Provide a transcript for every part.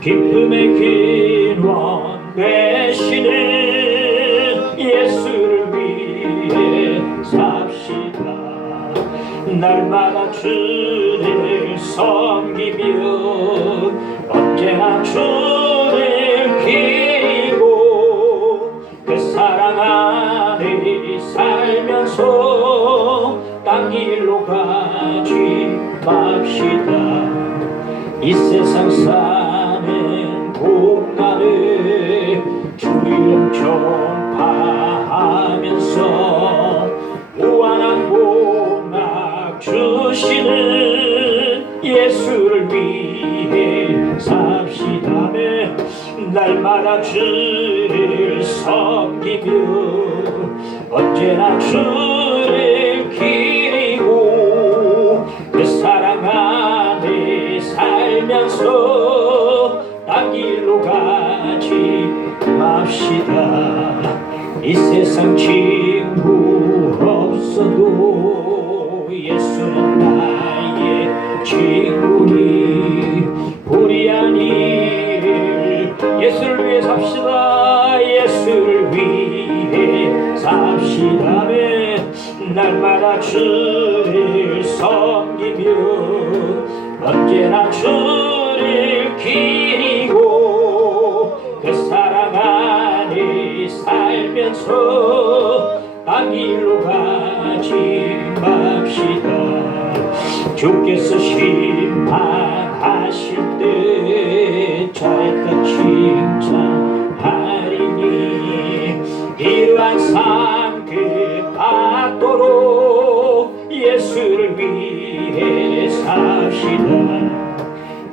기쁨의 근원 되시는 예수를 위해 삽시다. 날마다 주를 섬기며 언제나 주를 기리고 그 사랑 안에 살면서 딴 길로 가지 맙시다. 이 세상 사는 동안에 주 이름 전파하면서 무한한 복락 주시는 예수를 위해 삽시다. 날마다 주를 섬기며 언제나 주를 기리고 그 사랑 안에 살면서 딴 길로 가지 맙시다. 이 세상 친구 없어도 예수는 나의 친구니 불의한 일 예수를 위해 삽시다. 예수를 위해 삽시다. 날마다 주를 섬기며 언제나 주를 기리고 그 사랑 안에 살면서 딴 길로 가지 맙시다. 주께서 심판하실 때 잘했다 칭찬하리니 이러한 상급 받도록 예수를 위해 삽시다.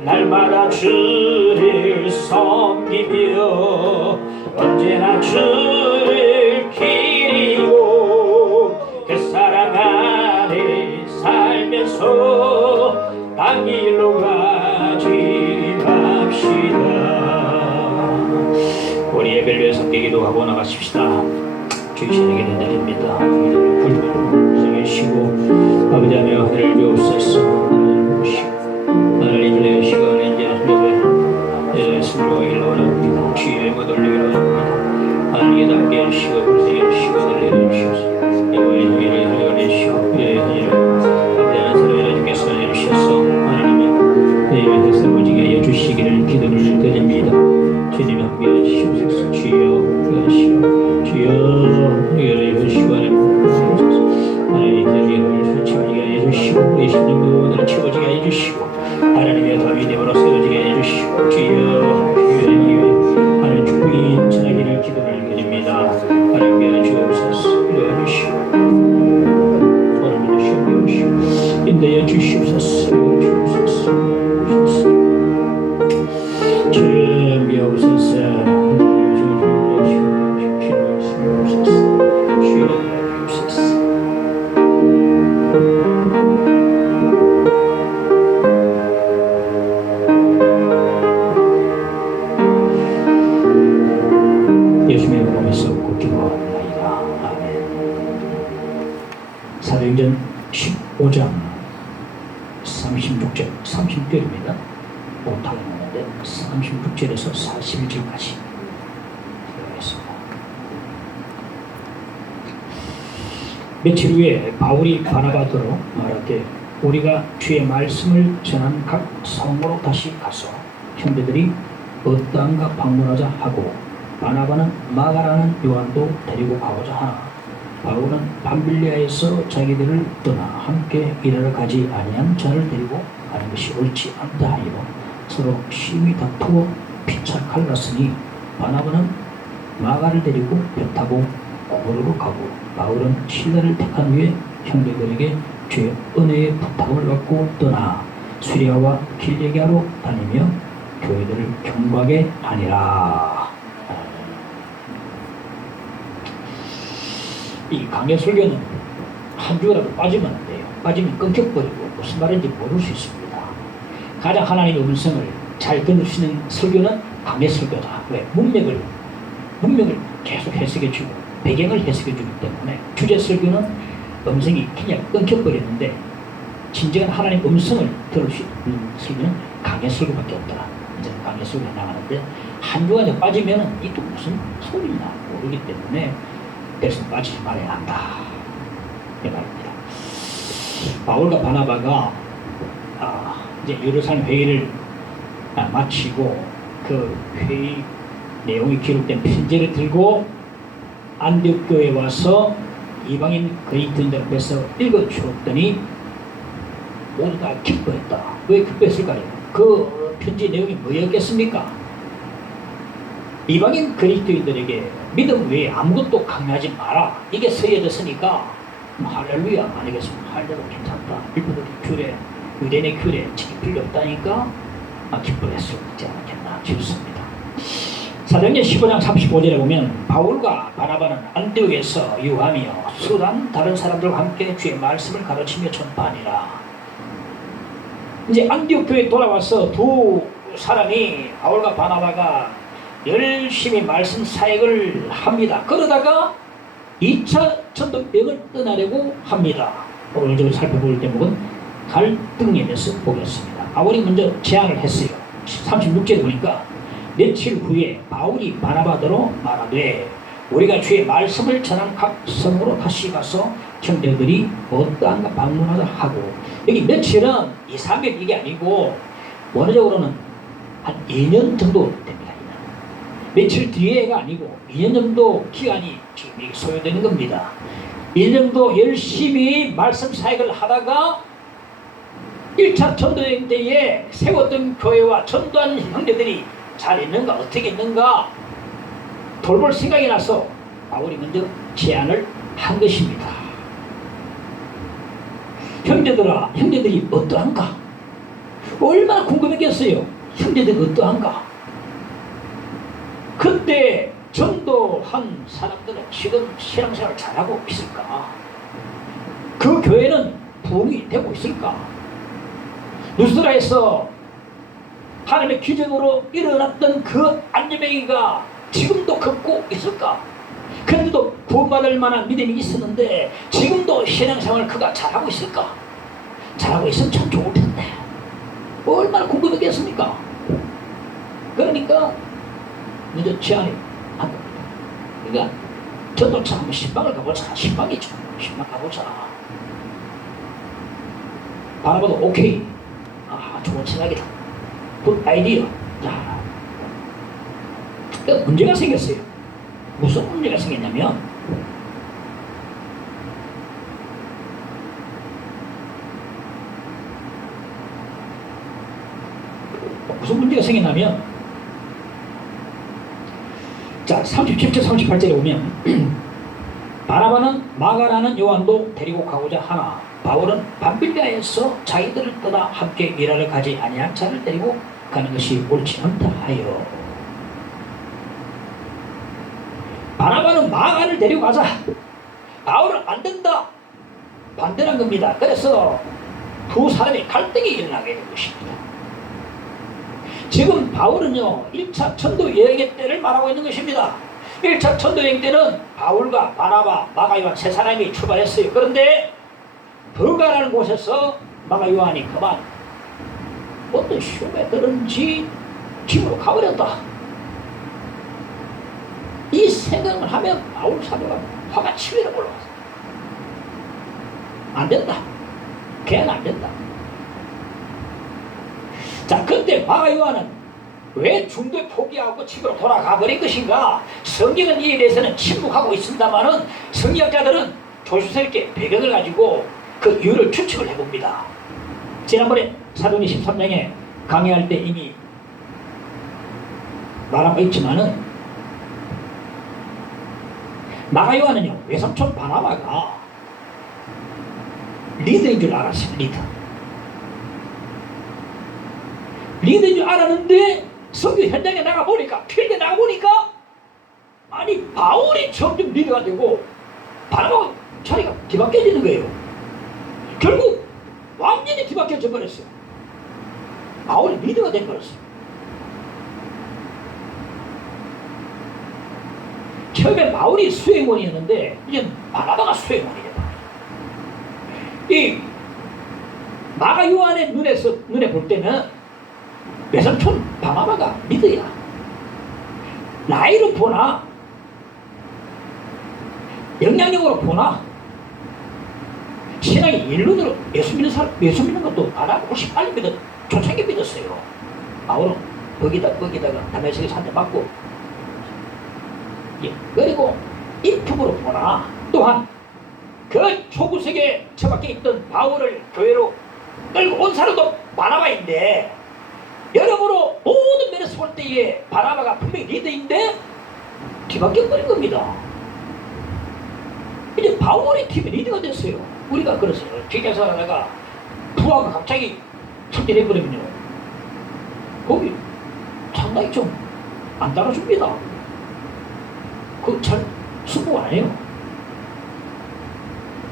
날마다 주를 섬기며 언제나 주를 기리고 그 사랑 안에 살면서 딴 길로 가지 맙시다. 우리 예배를 위해서 기도하고 나가십시다. 주의 신에게 드립니다. 불을 쉬고 아버지 하나님 하늘을 주옵소서. 하나님 내 시간에 이제 예배 순종하기를 원합니다. 주의 못 올리기를 원합니다. 하나님께 담게 하시고 불쌍히 시간을 내려주시옵소서. 여호와의 행위를 열어내시오. 여호와의 행위를 아버지 하나님 사랑하여 주께서 내주셔서 하나님의 뜻을 오지게 하여 주시기를 기도를 드립니다. 주님 함께 하시옵소서. 주여 하시오. 주여 여호와의 시간을 하나님의 기도를 채워지게 하여 주시고 우리 심령도 채워지게 하여 주시고 하나님의 다윗임으로 세워지게 해주시고 주여 하나님 주인 전하기를 기도를 드립니다. 하나님께 주옵소서. 이루어주시고 오늘도 시험해주시고 인도해 주시옵소서. 주옵소서. 주옵소서. 예수님의 몸에서 얻고 기도하옵나이다. 아멘. 사도행전 15장 36절 30절입니다. 오타가 나는데 36절에서 41절까지 기도하겠습니다. 며칠 후에 바울이 바나바더로 말하되 우리가 주의 말씀을 전한 각 성으로 다시 가서 형제들이 어떠한가 방문하자 하고 바나바는 마가라는 요한도 데리고 가고자 하나 바울은 밤빌리아에서 자기들을 떠나 함께 일하러 가지 아니한 자를 데리고 가는 것이 옳지 않다 하여 서로 심히 다투어 피차 갈랐으니 바나바는 마가를 데리고 배 타고 고모로로 가고 바울은 신라를 택한 후에 형제들에게 주의 은혜의 부탁을 받고 떠나 수리아와 길리기아로 다니며 교회들을 경박에 하니라. 이 강의 설교는 한 주라도 빠지면 안 돼요. 빠지면 끊겨버리고 무슨 말인지 모를 수 있습니다. 가장 하나님의 음성을 잘 들을 수 있는 설교는 강의 설교다. 왜? 문맥을 계속 해석해주고 배경을 해석해주기 때문에 주제 설교는 음성이 그냥 끊겨버리는데 진정한 하나님 음성을 들을 수 있는 설교는 강의 설교밖에 없더라. 이제 강의 머릿속에 나가는데 한 주간에 빠지면 이 또 무슨 소리냐 모르기 때문에 그래서 빠지지 말아야 한다 이 말입니다. 바울과 바나바가 이제 예루살렘 회의를 마치고 그 회의 내용이 기록된 편지를 들고 안디옥 교회에 와서 이방인 그리스도인들 앞에서 읽어주었더니 모두 다 기뻐했다. 왜 기뻐했을까요? 그 편지 내용이 뭐였겠습니까? 이방인 그리스도인들에게 믿음 외에 아무것도 강요하지 마라. 이게 쓰여졌으니까 할렐루야 아니겠습니까? 할렐루야 괜찮다. 일본들이 귤에 유대인의 귤에 지기 필요 없다니까 기뻐했을 지 않겠나 싶습니다. 사도행전 15장 35절에 보면 바울과 바나바는 안디옥에서 유하며 수단 다른 사람들과 함께 주의 말씀을 가르치며 전파하니라. 이제 안디옥 교회에 돌아와서 두 사람이 바울과 바나바가 열심히 말씀 사역을 합니다. 그러다가 2차 전도 여행을 떠나려고 합니다. 오늘 살펴볼 대목은 갈등에서 보겠습니다. 바울이 먼저 제안을 했어요. 36절에 보니까 며칠 후에 바울이 바나바더러 말하되 우리가 주의 말씀을 전한 각 성으로 다시 가서 형제들이 어떠한가 방문하자 하고, 여기 며칠은 2, 3일 이게 아니고 원어적으로는 한 2년 정도 됩니다. 2년. 며칠 뒤에가 아니고 2년 정도 기간이 지금 소요되는 겁니다. 1년 정도 열심히 말씀 사역을 하다가 1차 전도여행 때에 세웠던 교회와 전도한 형제들이 잘 있는가 어떻게 있는가 돌볼 생각이 나서 바울이 먼저 제안을 한 것입니다. 형제들아, 형제들이 어떠한가? 얼마나 궁금했겠어요. 형제들이 어떠한가? 그때 전도한 사람들은 지금 신앙생활 잘하고 있을까? 그 교회는 부흥이 되고 있을까? 누스라에서 하나님의 기적으로 일어났던 그 안전뱅이가 지금도 걷고 있을까? 그런데도 구원받을 만한 믿음이 있었는데 지금도 신앙생활 그가 잘하고 있을까? 잘하고 있으면 참 좋을 텐데 얼마나 궁금했겠습니까? 그러니까 먼저 제안이 한 겁니다. 그러니까 전도차 한번 신방을 가보자. 신방이죠. 신방 가보자. 바라봐도 오케이. 좋은 생각이다. 굿 아이디어. 자, 문제가 생겼어요. 무슨 문제가 생겼냐면 자 37절 38절에 보면 바나바는 마가라는 요한도 데리고 가고자 하나 바울은 밤빌리아에서 자기들을 떠나 함께 일하러 가지 아니한 자를 데리고 가는 것이 옳지 않다 하여 바나바는 마가를 데리고 가자. 바울은 안 된다. 반대란 겁니다. 그래서 두 사람의 갈등이 일어나게 된 것입니다. 지금 바울은요 1차 전도 여행의 때를 말하고 있는 것입니다. 1차 전도 여행 때는 바울과 바나바, 마가 요한 세 사람이 출발했어요. 그런데 버가라는 곳에서 마가 요한이 그만 어떤 시험에 들은지 집으로 가버렸다. 이 생각을 하면 바울 사도가 화가 치밀어 올라왔어. 안 된다. 걔는 안 된다. 자, 그때 마가 요한은 왜 중도에 포기하고 집으로 돌아가 버린 것인가? 성경은 이에 대해서는 침묵하고 있습니다만은 성경학자들은 조심스럽게 배경을 가지고 그 이유를 추측을 해봅니다. 지난번에 사도행전 13장에 강의할 때 이미 말하고 있지만은 마가 요한은요 외삼촌 바나바가 리더인 줄 알았어요. 리더인 줄 알았는데 성교 현장에 나가보니까 필드에 나가보니까 아니 바울이 점점 리더가 되고 바나바가 자리가 뒤바뀌어지는 거예요. 결국 완전히 뒤바뀌어져 버렸어요. 바울이 리더가 된 거였어요. 처음에 바울이 수행원이었는데 이제 바나바가 수행원이 돼요. 이 마가 요한의 눈에 볼 때는 외삼촌 바나바가 믿어야. 나이로 보나 영향력으로 보나 신앙이 일론으로 예수 믿는 것도 바라고 훨씬 빨리 초창기 믿었어요. 바울은 거기다가 다메섹에서 한 대 맞고, 예. 그리고 일품으로 보나 또한 그 초구석에 처박혀 있던 바울을 교회로 끌고 온 사람도 바나바인데, 여러모로 모든 면에서 볼 때에 바나바가 분명히 리더인데 뒤바뀌어버린 겁니다. 이제 바울의 팀이 리더가 됐어요. 우리가 그랬어요. 직장에서 하다가 부하가 갑자기 승진해버리면요, 거기 상당히 좀 안 따라줍니다. 그거 잘 수긍 안 해요.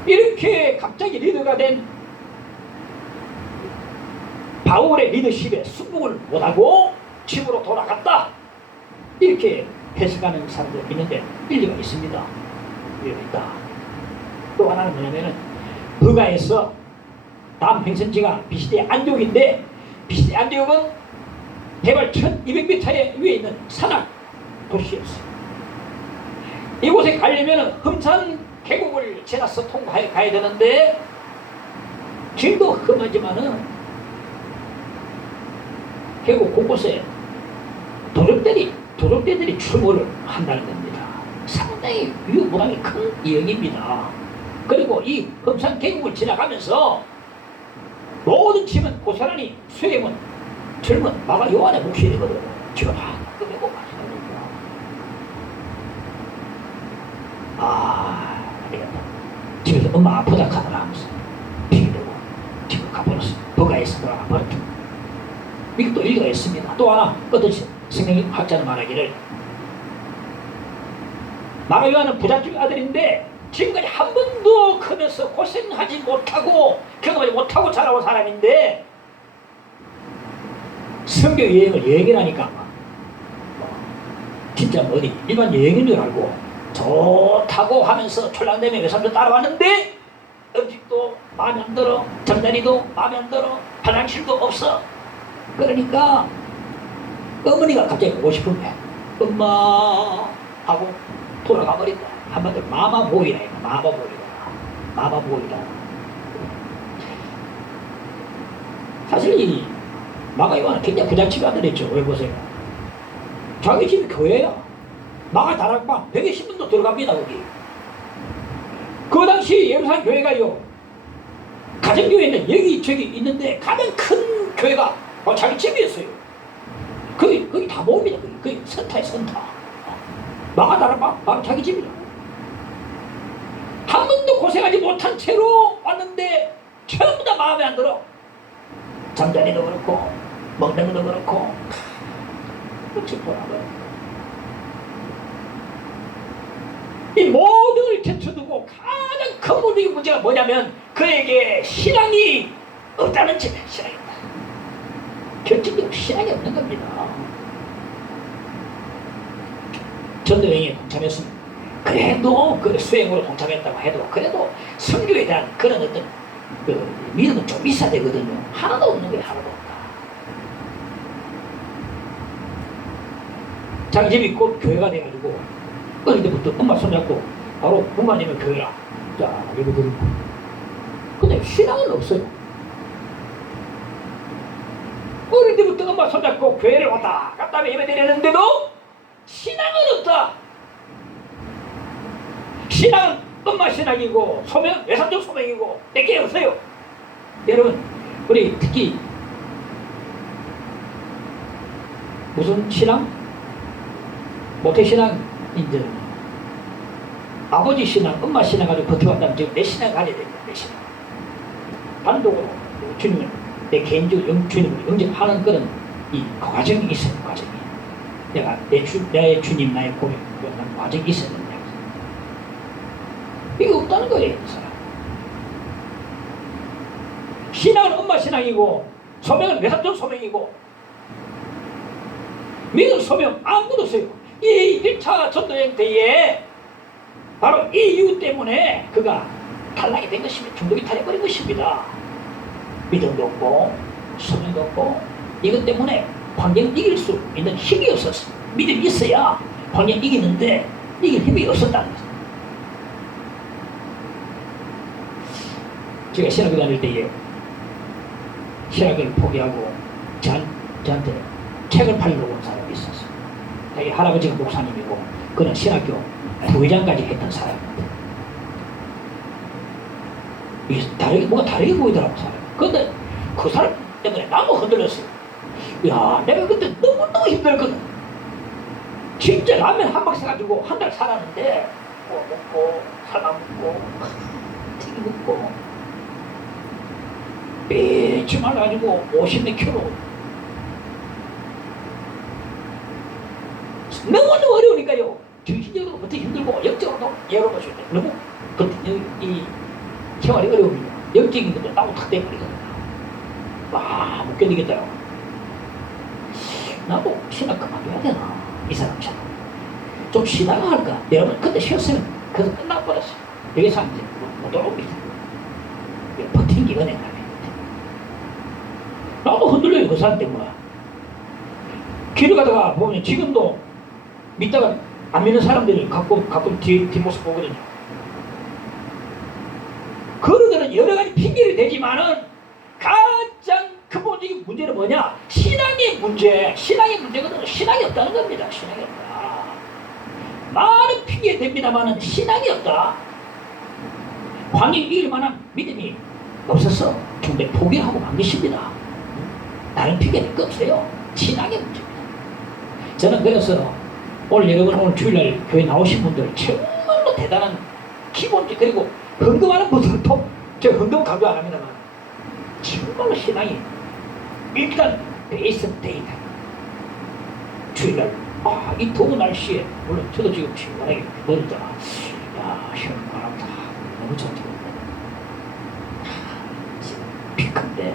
이렇게 갑자기 리더가 된 바울의 리더십에 수긍을 못하고 집으로 돌아갔다, 이렇게 해석하는 사람도 있는데 일리가 있습니다. 일리가 있다. 또 하나는 뭐냐면은 버가에서 다음 행선지가 비시대 안디옥인데, 비시대 안디옥은 해발 1200m 위에 있는 산악 도시였어요. 이곳에 가려면 험산 계곡을 지나서 통과해 가야 되는데, 길도 험하지만은 계곡 곳곳에 도적대들이 출몰을 한다는 겁니다. 상당히 위험부담이 큰 이역입니다. 그리고 이 험산 계곡을 지나가면서 모든 짐은 고스란히 수행은 젊은 마가 요한의 몫이 되거든요. 지금 다 끝내고 마시거든요. 되겠다. 집에서 엄마 아프다 하더라 하면서 비기되고 집을 가버렸어. 버가에서 돌아가버렸죠. 이것도 일리가 있습니다. 또 하나 어떤 성경학자는 말하기를, 마가 요한은 부잣집 아들인데 지금까지 한 번도 크면서 고생하지 못하고 경험하지 못하고 자라온 사람인데, 성교 여행을 여행이라니까 진짜 어디 일반 여행인 줄 알고 좋다고 하면서 촐랑대며 외삼도 따라왔는데 음식도 마음에 안 들어, 잠자리도 마음에 안 들어, 화장실도 없어. 그러니까 어머니가 갑자기 보고 싶은 거야. 엄마 하고 돌아가 버린다. 한마디로 마마보이라 이거. 마마보이다. 사실 이 마가 요한은 굉장히 부잣집 아들이었죠. 왜 보세요? 자기 집이 교회야. 마가 다락방 120분도 들어갑니다. 거기. 그 당시 예루살렘 교회가요, 가정교회는 여기저기 있는데 가장 큰 교회가 자기 집이었어요. 거기 다 모읍니다. 거기 선타에 선타. 마가 다락방 바로 자기 집이다. 한 번도 고생하지 못한 채로 왔는데 전부 다 마음에 안 들어. 잠자리도 그렇고 먹는 것도 그렇고 그렇지 보라고요. 이 모든 걸 제쳐두고 가장 큰 문제가 뭐냐면 그에게 신앙이 없다는 책. 신앙이 없다. 결정적으로 신앙이 없는 겁니다. 전도여행에 동참했습니다. 그래도 그 수행으로 동참했다고 해도 그래도 선교에 대한 그런 어떤 믿음은 좀 있어야 되거든요. 하나도 없는 거예요. 하나도 없다. 자기 집이 곧 교회가 돼가지고 어릴 때부터 엄마 손잡고 바로 문관이면 교회라. 자, 예배 드리고. 근데 신앙은 없어요. 어릴 때부터 엄마 손잡고 교회를 왔다 갔다 하며 예배 드리는데도 신앙은 없다. 신앙은 엄마 신앙이고 소명 외삼촌 소명이고 내게 없어요. 여러분, 우리 특히 무슨 신앙? 모태신앙인들 아버지 신앙, 엄마 신앙 가지고 버텨왔다면 지금 내 신앙 가져야 됩니다. 내 신앙. 단독으로 주님을 내 개인적으로 주님을 영접하는 그런 이 과정이 있어요. 과정이. 나의 주님, 나의 고백, 그런 과정이 있어야 된다. 이게 없다는 거예요. 이 사람. 신앙은 엄마 신앙이고 소명은 외삼촌 소명이고 믿음 소명 아무도 없어요. 이 1차 전도여행 때에 바로 이 이유 때문에 그가 탈락이 된 것입니다. 중독이 탈해버린 것입니다. 믿음도 없고 소명도 없고 이것 때문에 광야를 이길 수 있는 힘이 없었어. 믿음이 있어야 광야를 이기는데 이길 힘이 없었다는 거죠. 제가 신학교 다닐 때에 신학을 포기하고 저한테 책을 팔려고 온 사람이 있었어요. 자기 할아버지가 목사님이고 그는 신학교 부회장까지 했던 사람입니다. 이게 뭐가 다르게 보이더라고 사람. 근데 그 사람 때문에 너무 흔들렸어요. 야, 내가 그때 너무너무 힘들거든. 진짜 라면 한 박스 가지고 한 달 살았는데 뭐 먹고 살만 먹고 튀김 먹고 빼지 말아가지고 50몇 킬로 너무너무 어려우니까요. 정신적으로부터 힘들고 영적으로도 예로도 너무 이 생활이 어려우니까 영적인 것도 나고 탁 돼버리거든요. 와, 못 견디겠다요. 나도 신학 그만둬야 되나? 이 사람처럼 좀 쉬다가 할까? 여러분 그때 쉬었으면 그래서 끝나버렸어요. 여기서 이제 못 돌아옵니다. 버틴기가 내가 나도 흔들려요. 그 사람 때문에. 길을 가다가 보면 지금도 믿다가 안 믿는 사람들이 가끔 뒷모습 보거든요. 그러들은 여러 가지 핑계를 대지만은 가장 근본적인 문제는 뭐냐? 신앙의 문제거든요. 신앙이 없다는 겁니다. 신앙이 없다. 많은 핑계 댑니다만은 신앙이 없다. 광야를 이길 만한 믿음이 없었어. 근데 포기하고 만 것입니다. 다른 핑계는 거 없어요. 신앙의 문제입니다. 저는 그래서 오늘 주일날 교회 나오신 분들 정말로 대단한 기본적 그리고 헌금하는 분들도 제가 헌금 강조 안 합니다만 정말로 신앙이 일단 베이스 데이터 주일날 이 더운 날씨에 물론 저도 지금 시원하게 멀었잖아. 야 시원하다 너무 좋다. 비 큰데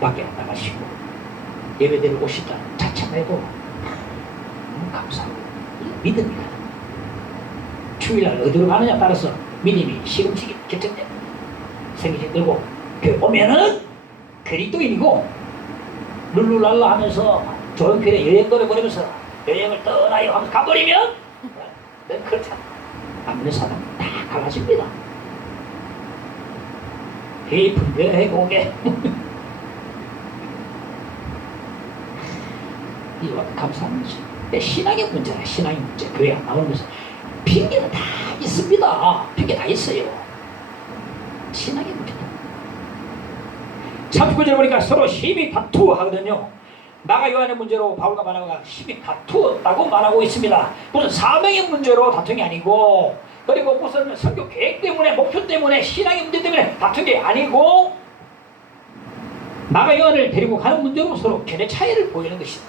밖에 안 나가시고 예배드리러 오시다 자체만 해도 너무 감사하고 믿음이거든. 주일날 어디로 가느냐에 따라서 믿음이 시금치기 결정돼. 생기지 들고 교회 오면은 그리스도인이고 룰루랄라 하면서 조용필의 여행 노래 부르면서 여행을 떠나요 하면서 가버리면 넌 그렇잖아. 안 믿는 사람 다 갈라집니다. 깊은 여행 오게 이와 감사한 거지. 신앙의 문제라. 신앙의 문제. 교회 안 나오는 것은 핑계는 다 있습니다. 핑계 다 있어요. 신앙의 문제다. 39절에 보니까 서로 심히 다투하거든요. 나가 요한의 문제로 바울과 바나바가 심히 다투었다고 말하고 있습니다. 무슨 사명의 문제로 다툰 게 아니고 그리고 무슨 선교 계획 때문에 목표 때문에 신앙의 문제 때문에 다툰 게 아니고 나가 요한을 데리고 가는 문제로 서로 견해 차이를 보이는 것이다.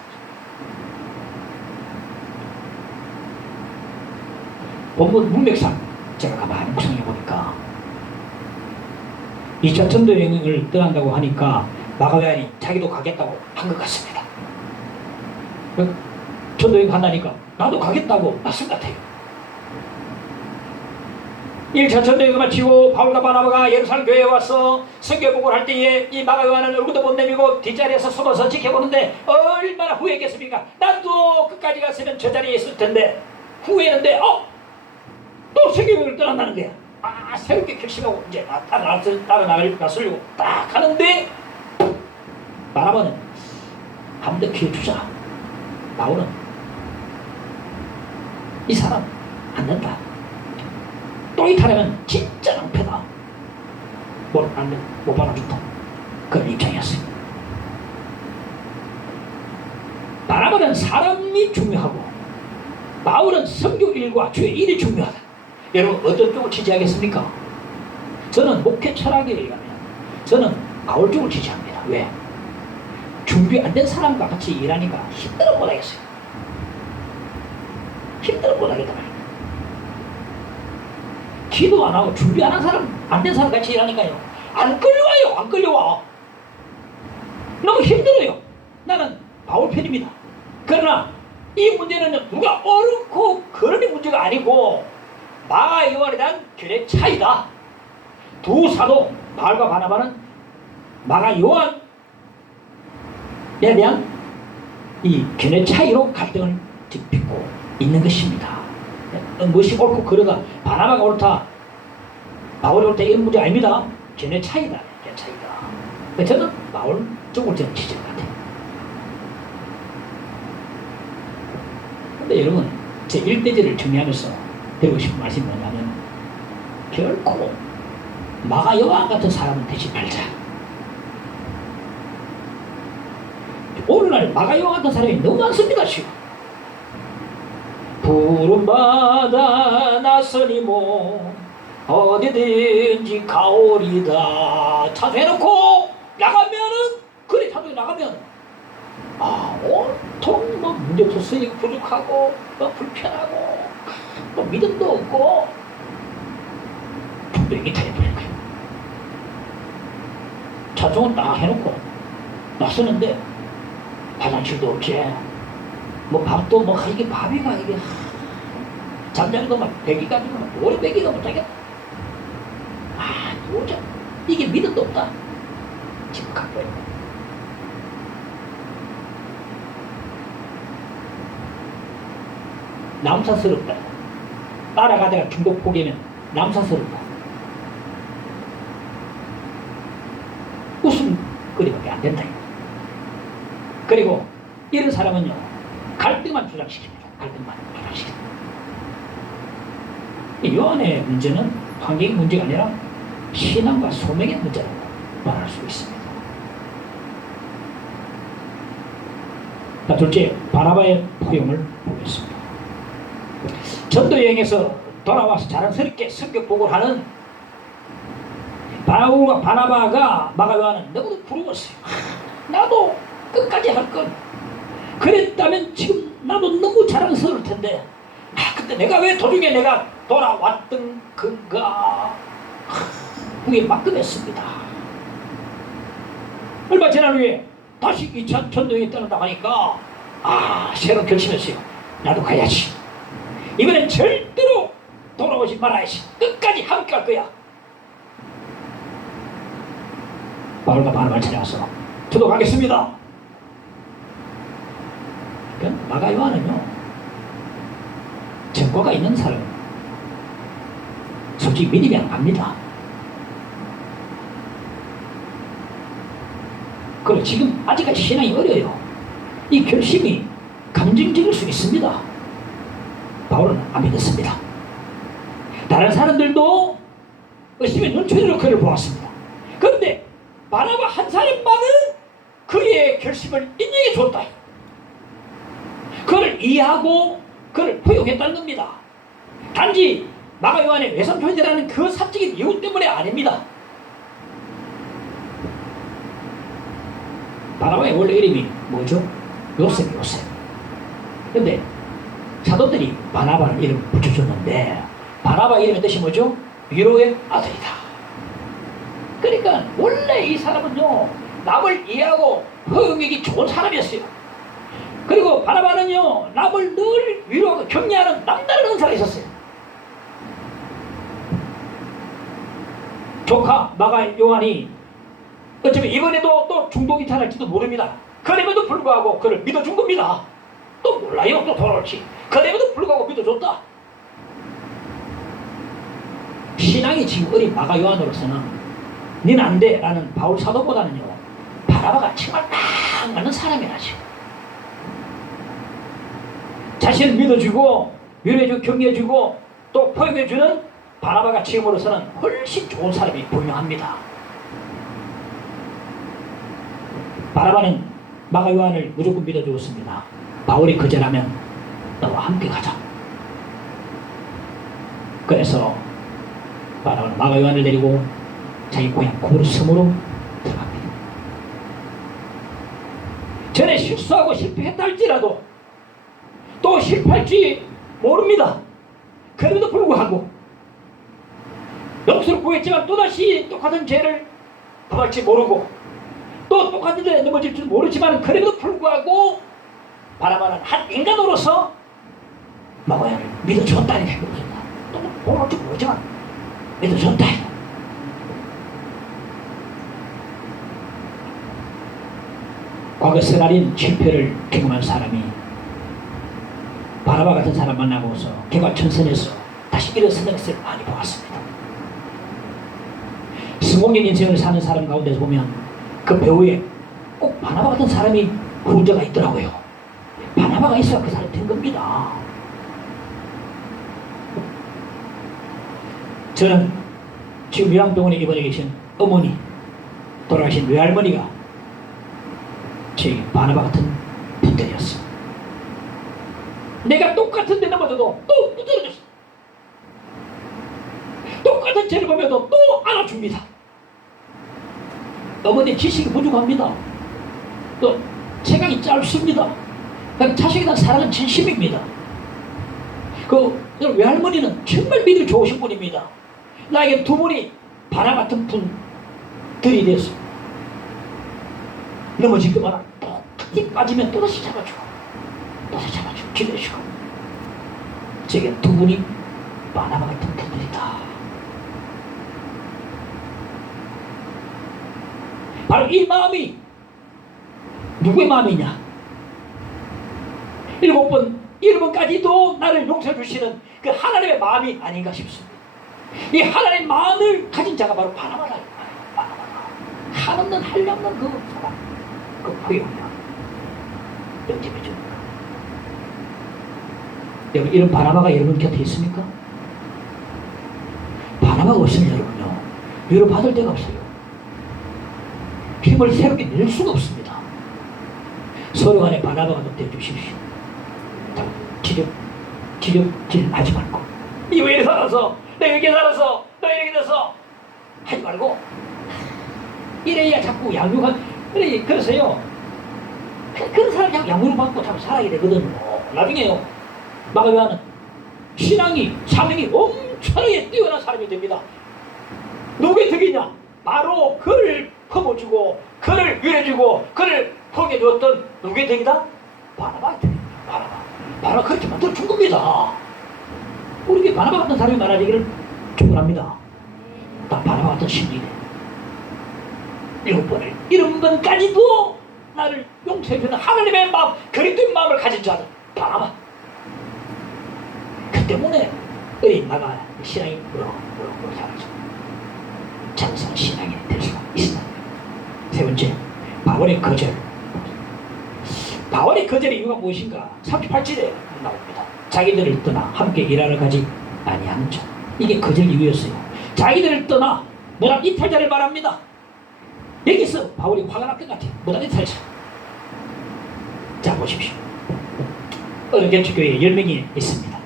본문 문맥상 제가 가만히 묵상해 보니까 2차 전도여행을 떠난다고 하니까 나가야니 자기도 가겠다고 한 것 같습니다. 전도여행 간다니까 나도 가겠다고 말씀 같아요. 1차 전도여행을 마치고 바울과 바나바가 예루살렘 교회에 와서 선교복을 할 때에 이 나가야는 얼굴도 못 내밀고 뒷자리에서 숨어서 지켜보는데 얼마나 후회했겠습니까? 나도 끝까지 갔으면 저 자리에 있을 텐데 후회했는데 또 선교복을 떠난다는 거야. 새롭게 결심하고 이제 다른 나라를 가서려고 딱 하는데 바나바는 한 번 더 기회 주자. 바울은 이 사람 안 된다. 또 이탈하면 진짜 낭패다. 못 받아준다. 그런 입장이었어요. 바나바는 사람이 중요하고 바울은 선교 일과 주의 일이 중요하다. 여러분 어떤 쪽을 지지하겠습니까? 저는 목회 철학에 의하면 저는 바울 쪽을 지지합니다. 왜? 준비 안 된 사람과 같이 일하니까 힘들어 못하겠어요. 힘들어 못하겠다 말이야. 기도 안 하고 준비 안 한 사람, 안 된 사람 같이 일하니까요. 안 끌려와요. 안 끌려와. 너무 힘들어요. 나는 바울 편입니다. 그러나 이 문제는 누가 옳고 그름의 문제가 아니고 마가 요한에 대한 견해 차이다. 두 사도 바울과 바나바는 마가 요한에 대한 이 견해 차이로 갈등을 빚고 있는 것입니다. 무엇이 옳고 그러다, 바나바가 옳다, 바울이 옳다, 이런 문제 아닙니다. 견해 차이다. 견해 차이다. 저는 바울 쪽을 저는 지지할 것 같아요. 근데 여러분, 제 1대지를 정리하면서 드리고 싶은 말씀이 뭐냐면, 결코 마가 여호와 같은 사람은 되지 말자. 오늘날 마가 여호와 같은 사람이 너무 많습니다. 지금 푸른 바다 나서니모 어디든지 가오리다 차도해놓고 나가면은, 그래 차도에 나가면 온통 뭐 문제투성이 부족하고 뭐 불편하고 뭐 믿음도 없고 중도에 타해버린 거예요. 차종은 딱 해놓고 나서는데 화장실도 없지, 뭐 밥도 뭐 이게 밥이가 이게 잠자리도 막 배기가지고 오래 배기가 못하겠다. 도저히 이게 믿음도 없다. 지금 갖고 있는 남사스럽다. 따라가다가 중독 포기하면 남사스럽다. 웃음거리밖에 안 된다. 그리고 이런 사람은요, 갈등만 조장시킵니다. 갈등만 조장시킵니다. 이 요한의 문제는 환경의 문제가 아니라 신앙과 소명의 문제라고 말할 수 있습니다. 자, 둘째, 바나바의 포용을 보겠습니다. 전도 여행에서 돌아와서 자랑스럽게 성격복을 하는 바울과 바나바가 마가 요한은 너무도 부러웠어요. 나도 끝까지 할 건, 그랬다면 지금 나도 너무 자랑스러울 텐데, 근데 내가 왜 도중에 내가 돌아왔던 건가 후에 막금했습니다. 얼마 지난 후에 다시 2차 전도여행에 떠난다고 하니까 새로 결심했어요. 나도 가야지. 이번엔 절대로 돌아오지 말아야지. 끝까지 함께 할 거야. 바울과 바나바를 찾아와서 저도 가겠습니다. 마가 요한은요, 전과가 있는 사람 솔직히 믿음이 안 갑니다. 그리고 지금 아직까지 신앙이 어려요. 이 결심이 감정적일 수 있습니다. 바울은 안 믿었습니다. 다른 사람들도 의심의 눈초리로 그를 보았습니다. 그런데 바나바 한 사람만은 그의 결심을 인정해 줬다. 그를 이해하고 그를 포용했다는 겁니다. 단지 마가 요한의 외삼촌이라는 그 사적인 이유 때문에 아닙니다. 바나바의 원래 이름이 뭐죠? 요셉. 근데 사도들이 바나바를 이름 붙여줬는데, 바나바 이름의 뜻이 뭐죠? 위로의 아들이다. 그러니까 원래 이 사람은요, 남을 이해하고 포용하기 좋은 사람이었어요. 그리고 바나바는요, 남을 늘 위로하고 격려하는 남다른 은사가 있었어요. 조카 마가 요한이 어쩌면 이번에도 또 중독이 탈할지도 모릅니다. 그럼에도 불구하고 그를 믿어준 겁니다. 또 몰라요, 또 돌아올지. 그럼에도 불구하고 믿어줬다. 신앙이 지금 어린 마가 요한으로서는 니는 안 돼 라는 바울 사도보다는요, 바나바가 정말 딱 맞는 사람이라죠. 자신을 믿어주고 위로해주고 격려해주고 또 포용해주는 바나바가 지금으로서는 훨씬 좋은 사람이 분명합니다. 바나바는 마가 요한을 무조건 믿어주었습니다. 바울이 거절하면 너와 함께 가자. 그래서 바나바는 마가 요한을 데리고 자기 고향 고르 섬으로 들어갑니다. 전에 실수하고 실패했다 할지라도 또 실패할지 모릅니다. 그럼에도 불구하고 용서를 구했지만 또다시 똑같은 죄를 범할지 모르고 또 똑같은 죄에 넘어질 줄 모르지만 그럼에도 불구하고 바나바는 한 인간으로서 마가야를 믿어줬다니까. 또 모를지 모르지만 믿어줬다. 과거 스라린 실패를 경험한 사람이 바나바 같은 사람 만나고서 개과천선해서 다시 일어서는 것을 많이 보았습니다. 성공적 인생을 사는 사람 가운데서 보면 그 배우에 꼭 바나바 같은 사람이 후자가 있더라고요. 바나바가 있어야 그 사람이 된 겁니다. 저는 지금 요양병원에 입원해 계신 어머니, 돌아가신 외할머니가 제 바나바 같은 분들이었어요. 내가 똑같은 데 넘어져도 또 붙들어줬어. 똑같은 죄를 보면도 또 안아줍니다. 어머니 지식이 부족합니다. 또 체각이 짧습니다. 자식에 대한 사랑은 진심입니다. 그 외할머니는 정말 믿음이 좋으신 분입니다. 나에게 두 분이 바나 같은 분들이 됐어요. 넘어질 때마다 똑같이 빠지면 또다시 잡아주고 또다시 잡아주고 기도해주고. 제게 두 분이 바나바 같은 분들이다. 바로 이 마음이 누구의 마음이냐? 7번까지도 나를 용서해 주시는 그 하나님의 마음이 아닌가 싶습니다. 이 하나님의 마음을 가진 자가 바로 바나바다. 한없는 한량없는 그 사람, 그 포용력 영접해 줍니다. 여러분, 이런 바나바가 여러분 곁에 있습니까? 바나바가 없으면 여러분요, 위로받을 데가 없어요. 힘을 새롭게 낼 수가 없습니다. 서로 간에 바나바가 좀 되어주십시오. 지적질 하지 말고, 이 왜 이렇게 살아서, 너 이렇게 살아서, 너 이렇게 돼서 하지 말고, 이래야 자꾸 양육한, 그래서요, 그런 사람이 양육을 받고 참 살아야 되거든요. 나중에요, 마가요한은 신앙이, 사명이 엄청나게 뛰어난 사람이 됩니다. 누구의 덕이냐? 바로 그를 퍼부어주고, 그를 위로해주고, 그를 포기해주었던 누구의 덕이다? 바나바의 덕입니다. 바나바 그렇게 만들어준 겁니다. 우리에게 바나바 같은 사람이 많아지기를 축원합니다. 나 바나바 같은 신이네. 7번까지도 나를 용서해주는 하나님의 마음, 그리스도의 마음을 가진 자는 바나바. 그 때문에 어린 나가 신앙이 무럭무럭 자라죠. 장성한 신앙이 될 수가 있습니다. 세 번째, 바울의 거절. 바울의 거절의 이유가 무엇인가? 38절에 나옵니다. 자기들을 떠나 함께 일하러 가지 아니하는 자. 이게 거절 이유였어요. 자기들을 떠나 무단 이탈자를 말합니다. 여기서 바울이 화가 날 것 같아요. 무단 이탈자. 자, 보십시오. 어느 개척교회에 10명이 있습니다.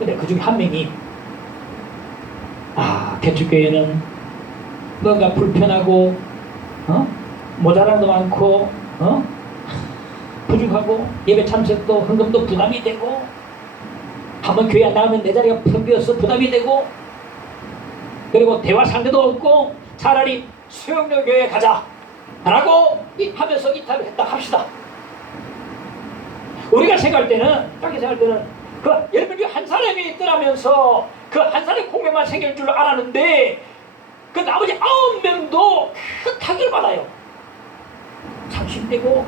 근데 그 중에 한 명이 개척교회는 뭔가 불편하고 모자란 거 많고 부족하고 예배 참석도 헌금도 부담이 되고 한번 교회 안 나가면 내 자리가 텅 비어서 부담이 되고 그리고 대화 상대도 없고 차라리 수영료 교회 가자 라고 하면서 이탈을 했다 합시다. 우리가 생각할 때는 그 10명 중에 한 사람이 있더라면서 그 한 사람의 공백만 생길 줄 알았는데 그 나머지 9명도 큰 타격을 받아요. 상심되고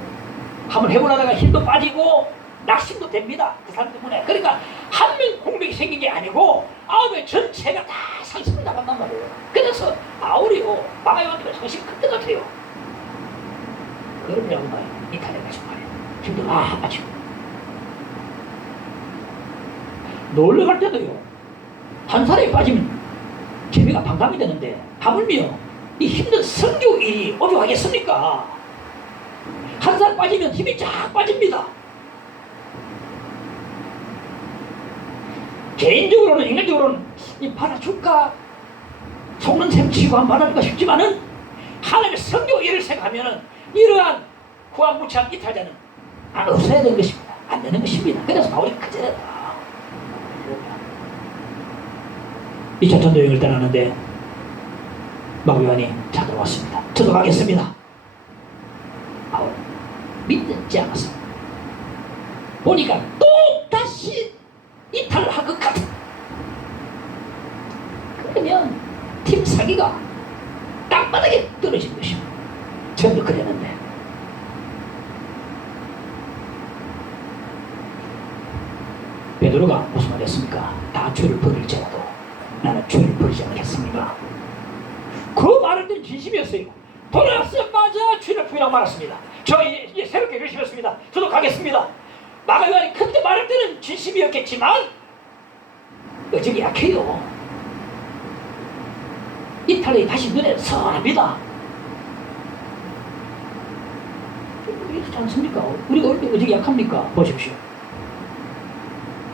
한번 해보려다가 힘도 빠지고 낙심도 됩니다. 그 사람 때문에. 그러니까 한 명 공백이 생긴 게 아니고 9명 전체가 다 상심을 나간단 말이에요. 그래서 바울이요 마가요한테 상심이 큰 것 같아요. 그러면 이탈해 가지고 말이에요. 힘도 빠지고 놀러 갈 때도요 한 사람이 빠지면 재미가 반감이 되는데 하물며 이 힘든 선교 일이 오죽하겠습니까? 한 사람 빠지면 힘이 쫙 빠집니다. 개인적으로는 인간적으로는 이 받아줄까 속는 셈 치고 안 받아줄까 싶지만은 하나님의 선교 일을 생각하면은 이러한 후한무치한 이탈자는 없어야 되는 것입니다. 안 되는 것입니다. 그래서 바울이 그제다 2차 전도 여행을 떠나는데 마가요한이 찾아왔습니다. 저도 가겠습니다. 바울 믿지 않았습니다. 보니까 또 다시 이탈을 한 것 같아. 그러면 팀 사기가 땅바닥에 떨어진 것입니다. 저도 그랬는데 베드로가 무슨 말 했습니까? 다 죄를 버릴지라도 나는 죄를 버리지 않겠습니다. 그 말할 때는 진심이었어요. 돌아왔자마자 죄를 부인하고 말았습니다. 저 이제 새롭게 결심했습니다. 저도 가겠습니다. 마가 요한이 그때 말할 때는 진심이었겠지만 어저께 약해요. 이탈리 다시 눈에 선합니다. 그렇지 않습니까? 우리가 어떻게 약합니까? 보십시오.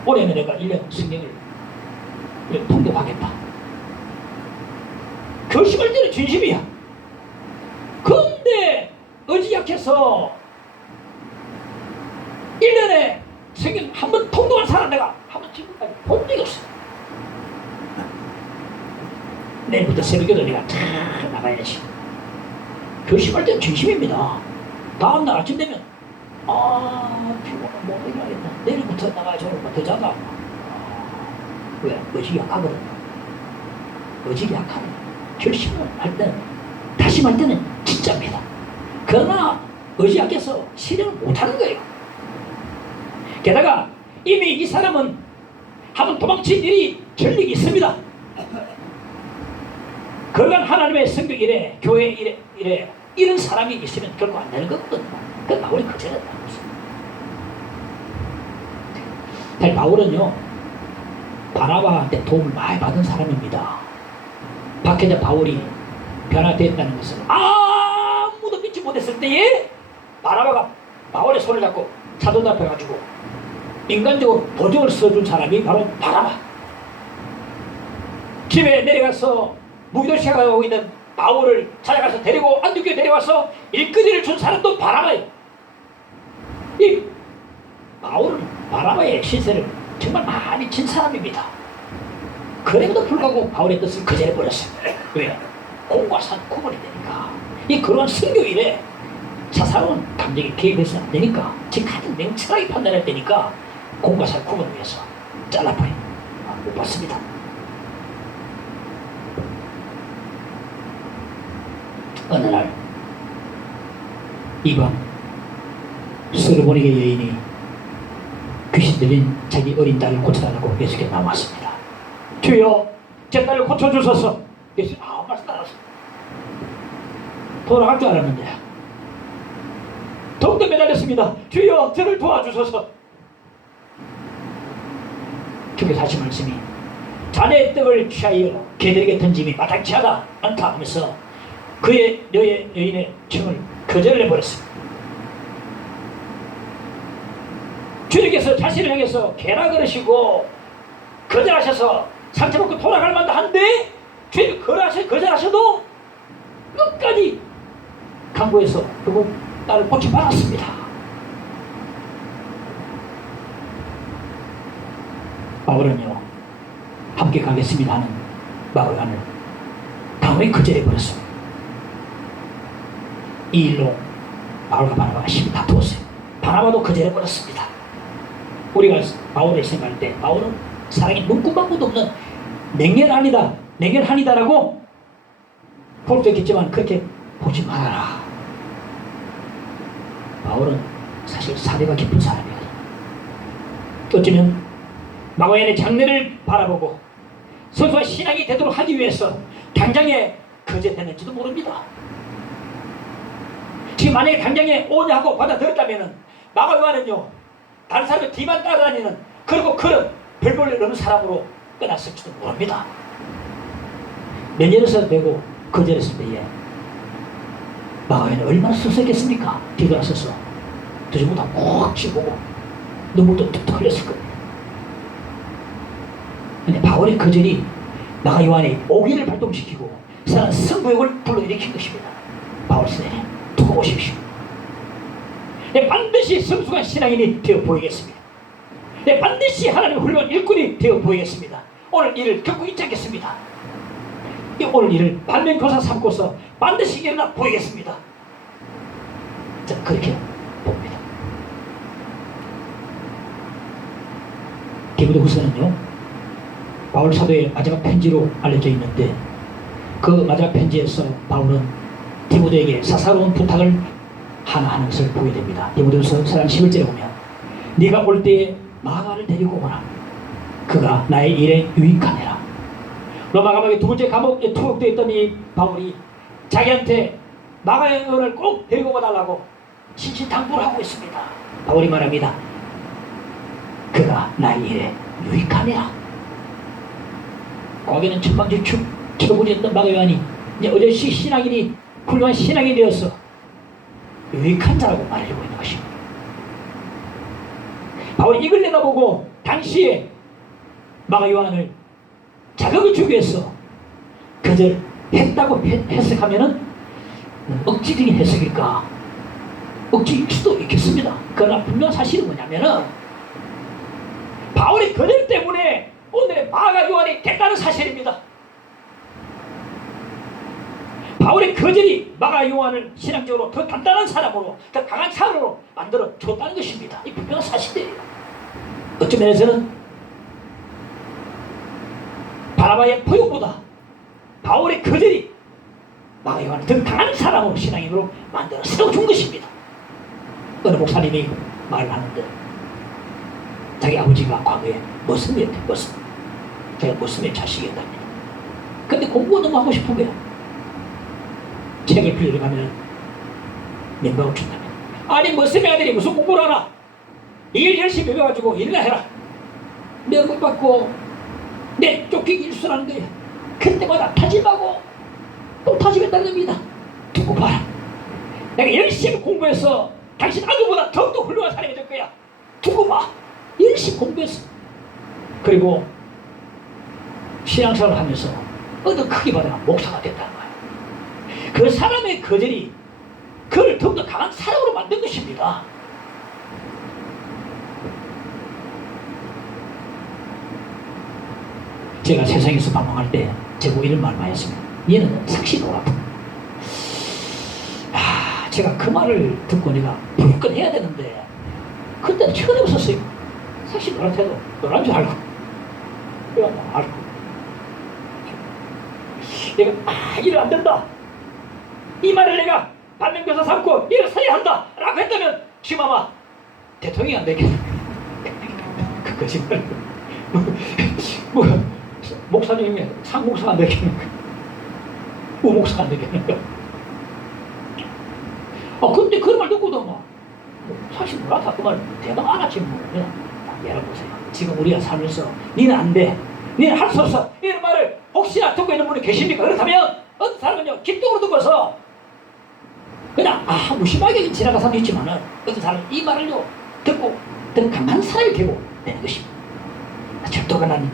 올해는 내가 1년 성경을 통독하겠다. 결심할 때는 진심이야. 그런데 어지 약해서 1년에 성경 한 번 통독한 사람 내가 한 번 지금까지 본 적이 없어. 내일부터 새벽에도 내가 쫙 나가야지. 결심할 때는 진심입니다. 다음날 아침 되면 피곤해 뭐 일어나겠다. 내일부터 나가야 저녁 더 자다. 왜? 어지 약하거든. 어지 약하거든. 결심을 할 때는 다짐할 때는 진짜입니다. 그러나 어지 약해서 실행을 못하는 거예요. 게다가 이미 이 사람은 한번 도망친 일이 전력이 있습니다. 그간 하나님의 성경 이래 교회 이래 이런 사람이 있으면 결코 안 되는 거거든요. 그 바울이 거절했다는 거죠. 바울은요 바나바한테 도움을 많이 받은 사람입니다. 박해자 바울이 변화됐다는 것을 아무도 믿지 못했을 때에 바나바가 바울의 손을 잡고 차도 앞에가지고 인간적으로 보증을 써준 사람이 바로 바나바. 집에 내려가서 무기도시하고 있는 바울을 찾아가서 데리고 안디옥에 데려와서 일거리를 준 사람도 바나바예요. 이 바울은 바나바의 시세를 정말 많이 진 사람입니다. 그래도 불구하고 바울의 뜻을 거절해버렸어요. 왜? 공과 산 구분이 되니까. 이 그러한 성교일에 사사로운 감정이 개입해서는 안 되니까 지금 가장 냉철하게 판단할 때니까 공과 산 구분을 위해서 잘라버려. 못 봤습니다. 어느 날 이방 스르보니게 여인이 귀신 들린 자기 어린 딸을 고쳐달라고 예수께 나왔습니다. 주여 제 딸을 고쳐주소서. 예수님 아무 말씀 안 하셨어요. 돌아갈 줄 알았는데 더욱더 매달렸습니다. 주여 저를 도와주소서. 주께서 하신 말씀이 자네의 떡을 취하여 개들에게 던짐이 마땅치 않다 하면서 그의 여인의 청을 거절을 해버렸습니다. 주님께서 자신을 향해서 개라 그러시고 거절하셔서 상처받고 돌아갈 만도 한데 주님이 거절하셔도 끝까지 강구해서 결국 딸을 고쳐 받았습니다. 바울은요 함께 가겠습니다 하는 마가간을 단호히 거절해버렸습니다. 이 일로 바울과 바나바가 심히 다투었어요. 바나바도 거절해버렸습니다. 우리가 바울을 생각할 때 바울은 사랑이 눈꼽만큼도 없는 냉혈한이다라고 볼 수 있겠지만 그렇게 보지 말아라. 바울은 사실 사대가 깊은 사람이거든요. 어쩌면 마가연의 장래를 바라보고 선수와 신앙이 되도록 하기 위해서 당장에 거절했는지도 모릅니다. 지금 만약에 당장에 오냐 하고 받아들였다면 마가 요한은요 다른 사람의 뒤만 따라다니는 그리고 그런 별볼일 없는 사람으로 끝났을지도 모릅니다. 면전에서 되고 거절했을 때에 마가 요한은 얼마나 섭섭했겠습니까? 뒤돌아서서 두지못하 꼭 쥐보고 눈물도 뚝뚝 흘렸을 겁니다. 근데 바울의 거절이 마가 요한의 오기를 발동시키고 사는 승부욕을 불러일으킨 것입니다. 바울 선생님 두고 보십시오. 반드시 성숙한 신앙인이 되어 보이겠습니다. 반드시 하나님의 훌륭한 일꾼이 되어 보이겠습니다. 오늘 일을 겪고 있지 않겠습니다. 오늘 일을 반면교사 삼고서 반드시 일어나 보이겠습니다. 저는 그렇게 봅니다. 디모데후서는요 바울 사도의 마지막 편지로 알려져 있는데 그 마지막 편지에서 바울은 디모데에게 사사로운 부탁을 하나 하는 것을 보게 됩니다. 디모데후서 4장 11절에 보면 네가 올 때에 마가를 데리고 오라. 그가 나의 일에 유익하니라. 로마 감옥의 두 번째 감옥에 투옥되어 있던 이 바울이 자기한테 마가의 은을 꼭 데리고 와달라고 신신당부를 하고 있습니다. 바울이 말합니다. 그가 나의 일에 유익하니라. 거기는 천방지축 처분이었던 마가 요한이 이제 어저씨 신앙인이 훌륭한 신앙이 되어서 유익한 자라고 말해주고 있는 것입니다. 바울이 이걸 내다보고 당시에 마가 요한을 자극을 주기 위해서 거절했다고 해석하면은 억지적인 해석일까? 억지일 수도 있겠습니다. 그러나 분명 사실은 뭐냐면은 바울의 거절 때문에 오늘의 마가 요한이 됐다는 사실입니다. 바울의 거절이 마가 요한을 신앙적으로 더 단단한 사람으로, 더 강한 사람으로 만들어 줬다는 것입니다. 이 분명한 사실이에요. 어떤 면에서는 바나바의 포용보다 바울의 거절이 마가 요한을 더 강한 사람으로 신앙인으로 만들어 세워준 것입니다. 어느 목사님이 말을 하는데 자기 아버지가 과거에 머슴이었대요. 제가 머슴의 자식이었답니다. 근데 공부가 너무 하고 싶은 거예요. 책을 빌리러 가면 면박을 준답니다. 아니 머슴의 아들이 무슨 공부를 하나? 일 열심히 배워가지고 일이나 해라. 면박 받고 내 쫓기기 일수라는 거예요. 그때마다 타집하고 또 타집했다는 겁니다. 두고 봐라. 내가 열심히 공부해서 당신 아들보다 더욱더 훌륭한 사람이 될 거야. 두고 봐. 열심히 공부했어. 그리고 신앙생활을 하면서 어느 크게 받아 목사가 됐다는 거예요. 그 사람의 거절이 그를 더욱더 강한 사람으로 만든 것입니다. 제가 세상에서 방황할 때 제가 이런 말을 많이 했습니다. 얘는 삭시노라다. 제가 그 말을 듣고 내가 불끈 해야 되는데 그때는 철이 없었어요. 삭시노라다 해도 노란 줄 알고 그냥 알고 내가 이래 안 된다. 이 말을 내가 반면교사 삼고 이를 서야 한다 라고 했다면 지금 아마 대통령이 안 되겠네. 그 거짓말 목사님이 상목사가 안 되겠네. 우목사가 안 되겠네. 근데 그런 말 듣고도 사실 뭐라다 그 말 대답 안 하지 뭐. 그냥 여러분보세요. 지금 우리가 살면서 니는 안 돼. 니는 할 수 없어. 이런 말을 혹시나 듣고 있는 분이 계십니까? 그렇다면 어떤 사람은요 기쁨으로 듣고서 그냥 무심하게 지나간 사람도 있지만은 어떤 사람은 이 말을요 듣고 더 강한 사람이 되고 되는 것입니다. 절도가 난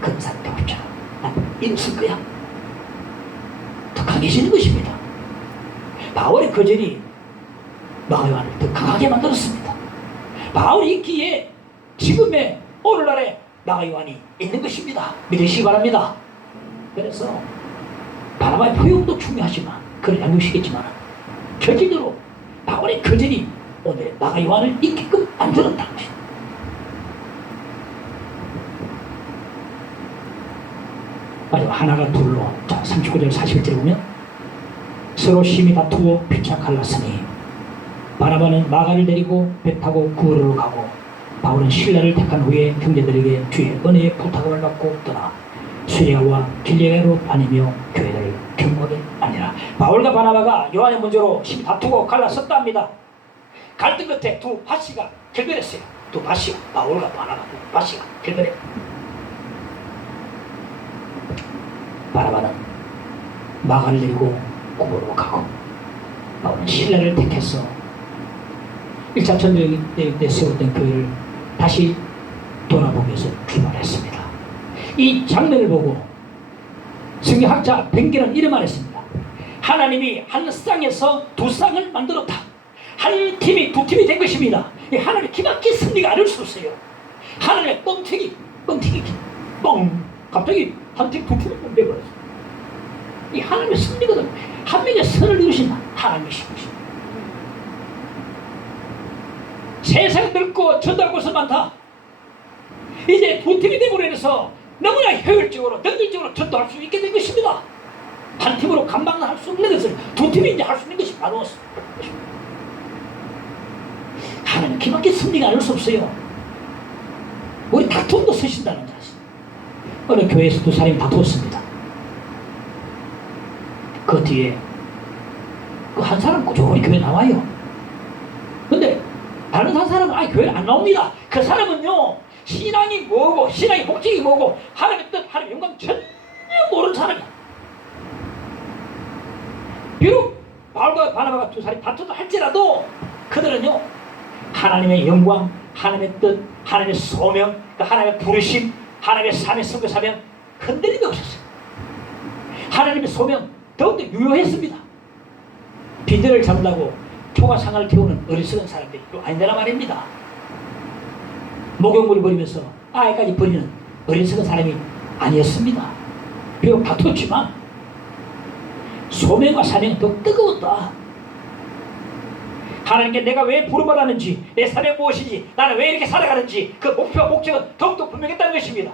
그런 사람이 되고 싶잖아. 난 이랬을 거야. 더 강해지는 것입니다. 바울의 거절이 마가 요한을 더 강하게 만들었습니다. 바울이 있기에 지금의 오늘날의 마가 요한이 있는 것입니다. 믿으시기 바랍니다. 그래서 바나바의 포용도 중요하지만 그를 양육시켰지만 결정적으로 바울의 거절이 오늘 마가 요한을 있게끔 만들었다는 것입니다. 마지막 하나가 둘로. 자, 39절 41절에 보면 서로 심히 다투어 피차 갈랐으니 바나바는 마가를 데리고 배 타고 구로로 가고 바울은 신라를 택한 후에 형제들에게 주의 은혜의 부탁을 받고 떠나 수리아와 길리아로 다니며 교회를 경고를 하니라. 바울과 바나바가 요한의 문제로 심히 다투고 갈라섰다 합니다. 갈등 끝에 두 바씨가 결별했어요. 두 바씨가 바울과 바나바 두 바씨가 결별해. 바나바는 마가를 데리고 구로로 가고 바울은 신라를 택해서 1차 전쟁 때 세웠던 교회를 다시 돌아보기 위해서 출발했습니다. 이 장면을 보고 성경학자 벤겔은 이런 말을 했습니다. 하나님이 한 쌍에서 두 쌍을 만들었다. 한 팀이 두 팀이 된 것입니다. 하나님의 기막힌 승리가 아닐 수 없어요. 하나님의 뻥튀기 갑자기 한 팀 두 팀이 되버렸어요. 이 하나님의 승리거든. 한 명의 선을 이루신 하나님이신 것입니다. 세상 늙고 전도할 곳은 많다. 이제 두 팀이 되므로 인해서 너무나 효율적으로 능률적으로 전도할 수 있게 된 것입니다. 한 팀으로 감당을 할 수 없는 것을 두 팀이 이제 할 수 있는 것이 바로 하나님 기막힌 승리가 아닐 수 없어요. 우리 다툼도 다투신다는 사실. 어느 교회에서 두 사람이 다투었습니다. 그 뒤에 그 한 사람 꾸준히 교회 나와요. 근데 다른 한 사람은 아예 교회에 안 나옵니다. 그 사람은요, 신앙이 뭐고 신앙의 목적이 뭐고 하나님의 뜻, 하나님의 영광 전혀 모르는 사람이야. 비록 바울과 바나바가 두 사람이 다투다 할지라도 그들은요, 하나님의 영광, 하나님의 뜻, 하나님의 소명, 하나님의 부르심, 하나님의 삶의 선교사명 흔들림이 없었어요. 하나님의 소명 더욱더 유효했습니다. 빈대를 잡는다고 초가상을 태우는 어리석은 사람들이 아니더라 말입니다. 목욕물을 버리면서 아이까지 버리는 어리석은 사람이 아니었습니다. 비록 다투었지만 소명과 사명은 더 뜨거웠다. 하나님께 내가 왜 부름받았는지, 내 삶이 무엇인지, 나는 왜 이렇게 살아가는지 그 목표와 목적은 더욱더 분명했다는 것입니다.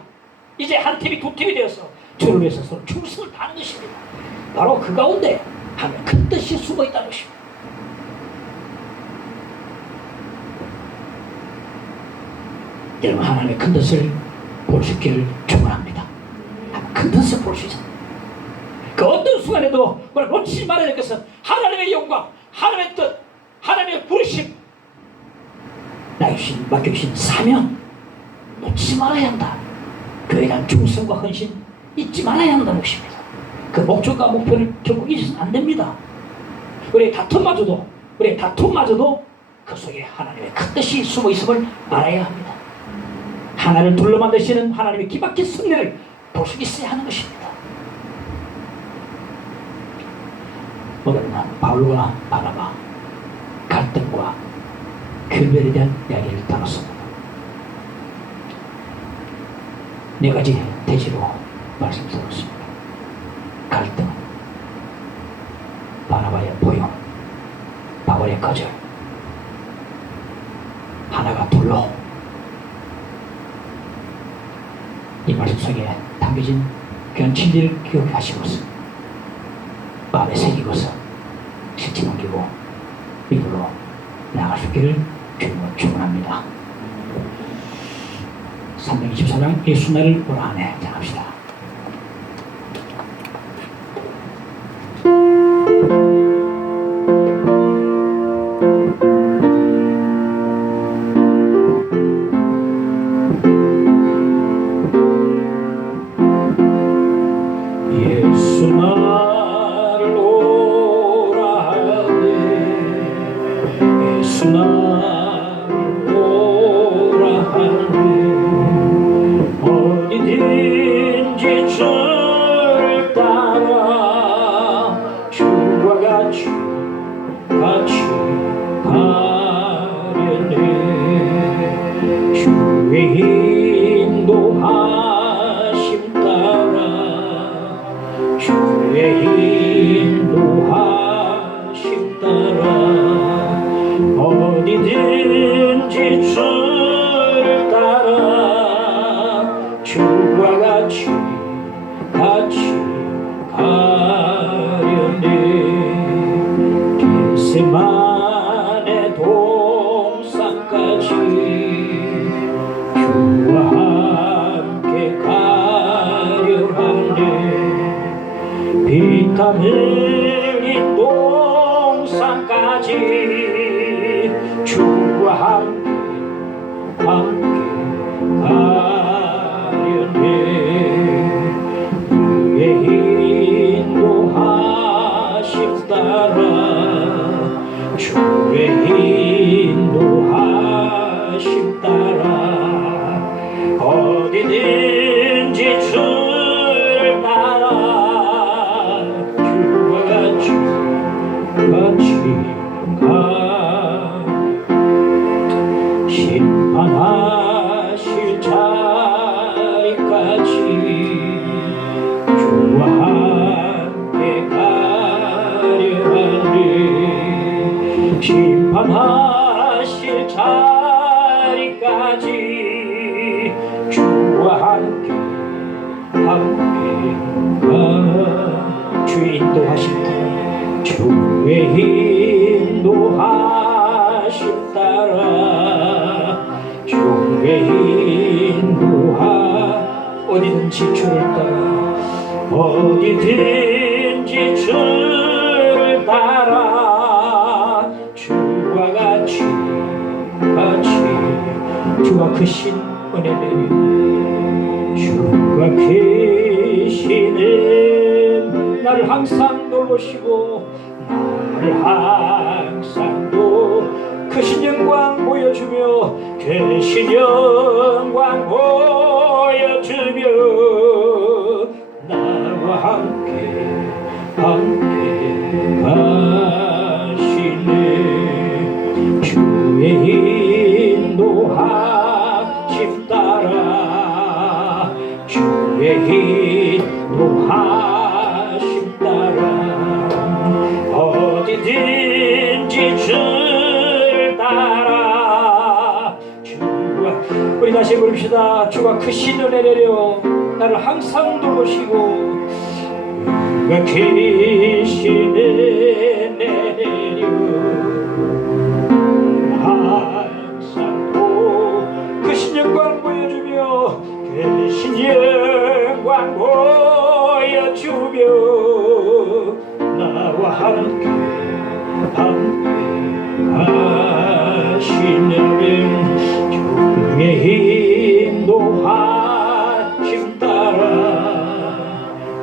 이제 한 팀이 두 팀이 되어서 주를 위해서 서로 충성을 다하는 것입니다. 바로 그 가운데 하나님의 큰 뜻이 숨어 있다는 것입니다. 여러분, 하나님의 큰 뜻을 볼 수 있기를 축원합니다. 큰 뜻을 볼 수 있습니다. 그 어떤 순간에도 우리가 놓치지 말아야 될 것은 하나님의 영광, 하나님의 뜻, 하나님의 부르심, 나에게 맡겨주신 사명 놓치지 말아야 한다. 교회에 대한 충성과 헌신 잊지 말아야 한다는 것입니다. 그 목적과 목표를 결국 잊어서는 안 됩니다. 우리의 다툼마저도 그 속에 하나님의 큰 뜻이 숨어 있음을 알아야 합니다. 하나를 둘러 만드시는 하나님의 기막힌 섭리를 볼 수 있어야 하는 것입니다. 오늘은 바울과 바나바 갈등과 결별에 대한 이야기를 다뤘습니다. 네 가지 대지로 말씀드렸습니다. 갈등, 바나바의 포용, 바울의 거절, 하나가 둘로. 이 말씀 속에 담겨진 귀한 진리를 기억하시고서 마음에 새기고서 실체 넘기고 믿음으로 나아갈 수 있기를 주님으로 축원합니다. 324장 예수날을 오라 하네. 자, 합시다. 예수날을 오라 하네. 예수날을 오라 하네. 어디든지 주를 따라 주와 같이 가려네. 주의 인도하심 따라 주의 인도하심 따라 어디든지 주를 따라 주와 같이 가려네. 겟세마네 동산까지 주와 함께 가려 하네. 피땀 흘린 동산까지 주와 함께 가려네. 그의 인도하심 따라 주의 인도하심 따라 어디든지 주를 따라 주와 같이 가 심판하실 자리까지 주와 함께 가려 하네. 심판하실 자리까지 주와 함께 가. 주의 인도하심 따라 주의 인도하심 따라 주의 인도하심 어디든지 주를 따라 어디든지 주를 따라 주와 같이 주가 크신 은혜 내리 주가 계시는 나를 항상 돌보시고 나를 항상 크신 영광 보여주며 계신 영광 보여주며 나와 함께 가시네 주의 인도하심 따라 주의 인도하심 따라 어디든지 주를 따라 주가 우리 다시 부릅시다. 주가 크신 은혜 내려 나를 항상 돌보시고 주가 계신 은혜 내려 항상 크신 영광 보여주며 계신 영광 보여주며 나와 함께 하시는 주의 인도하심 따라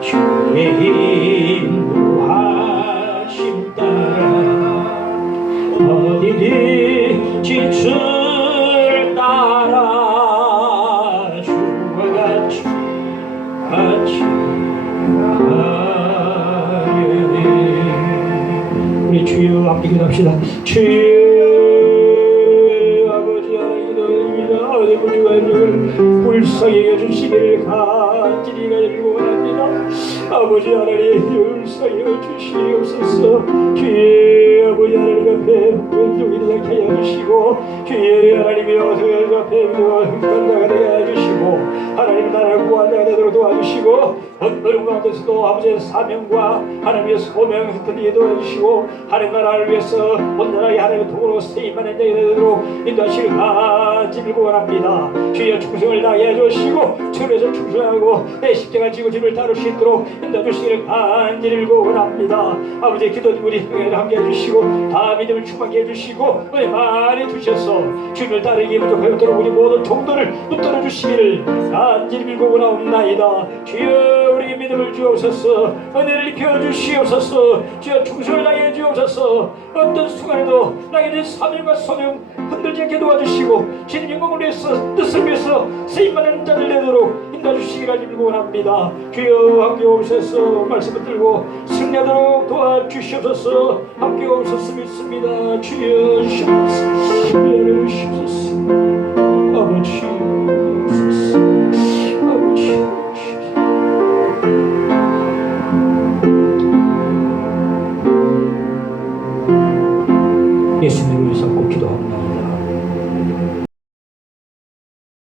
주의 인도하심 따라 어디든지 주를 따라 주와 같이 우리 주여 함께 기도합시다. 주여 아버지 하나님 기도드립니다. 아버지 주가 불쌍히 여주시기를 간절히 간절히 원합니다. 아버지 하나님 불쌍히 여주시옵소서. 주의 아버지 하나님 앞에 왼쪽 일어나게 하여 주시고 주의 하나님의 어서 앞에 건강하게 하여 주시고 하나님 나라를 구하게 되도록 도와주시고 어떤 가운데서도 아버지의 사명과 하나님의 소명 흔들리게 도와주시고 하나님 나라를 위해서 온전하게 하나님의 도구로 쓰임하는 자가 되도록 인도하시길 간절히 원합니다. 주여 충성을 다해 주시고 주님에서 충성하고 내 십자가 지고 주를 따를 수 있도록 인도하시기를 간절히 원합니다. 아버지 기도님 우리 함께 해주시고 다 믿음을 충만케 해주시고 우리 많이 주셔서 주님을 따르기 부족하였도록 우리 모든 종도를 붙들어 주시기를 간절히 빌고 원하옵나이다. 주여 우리 믿음을 주옵소서. 은혜를 입혀 주시옵소서. 주여 충성을 다해 주옵소서. 어떤 순간에도 나에게 준 사명과 소명 흔들지 않게 도와주시고 주님 영광을 위해서 뜻을 위해서 쓰임받는 자들 되도록 인도하주시기를 빌고 원합니다. 주여 함께 오셔서 말씀을 들고 승리하도록 도와주시옵소서. 함께 오셔서 믿습니다. 주여 주옵소서. 아버지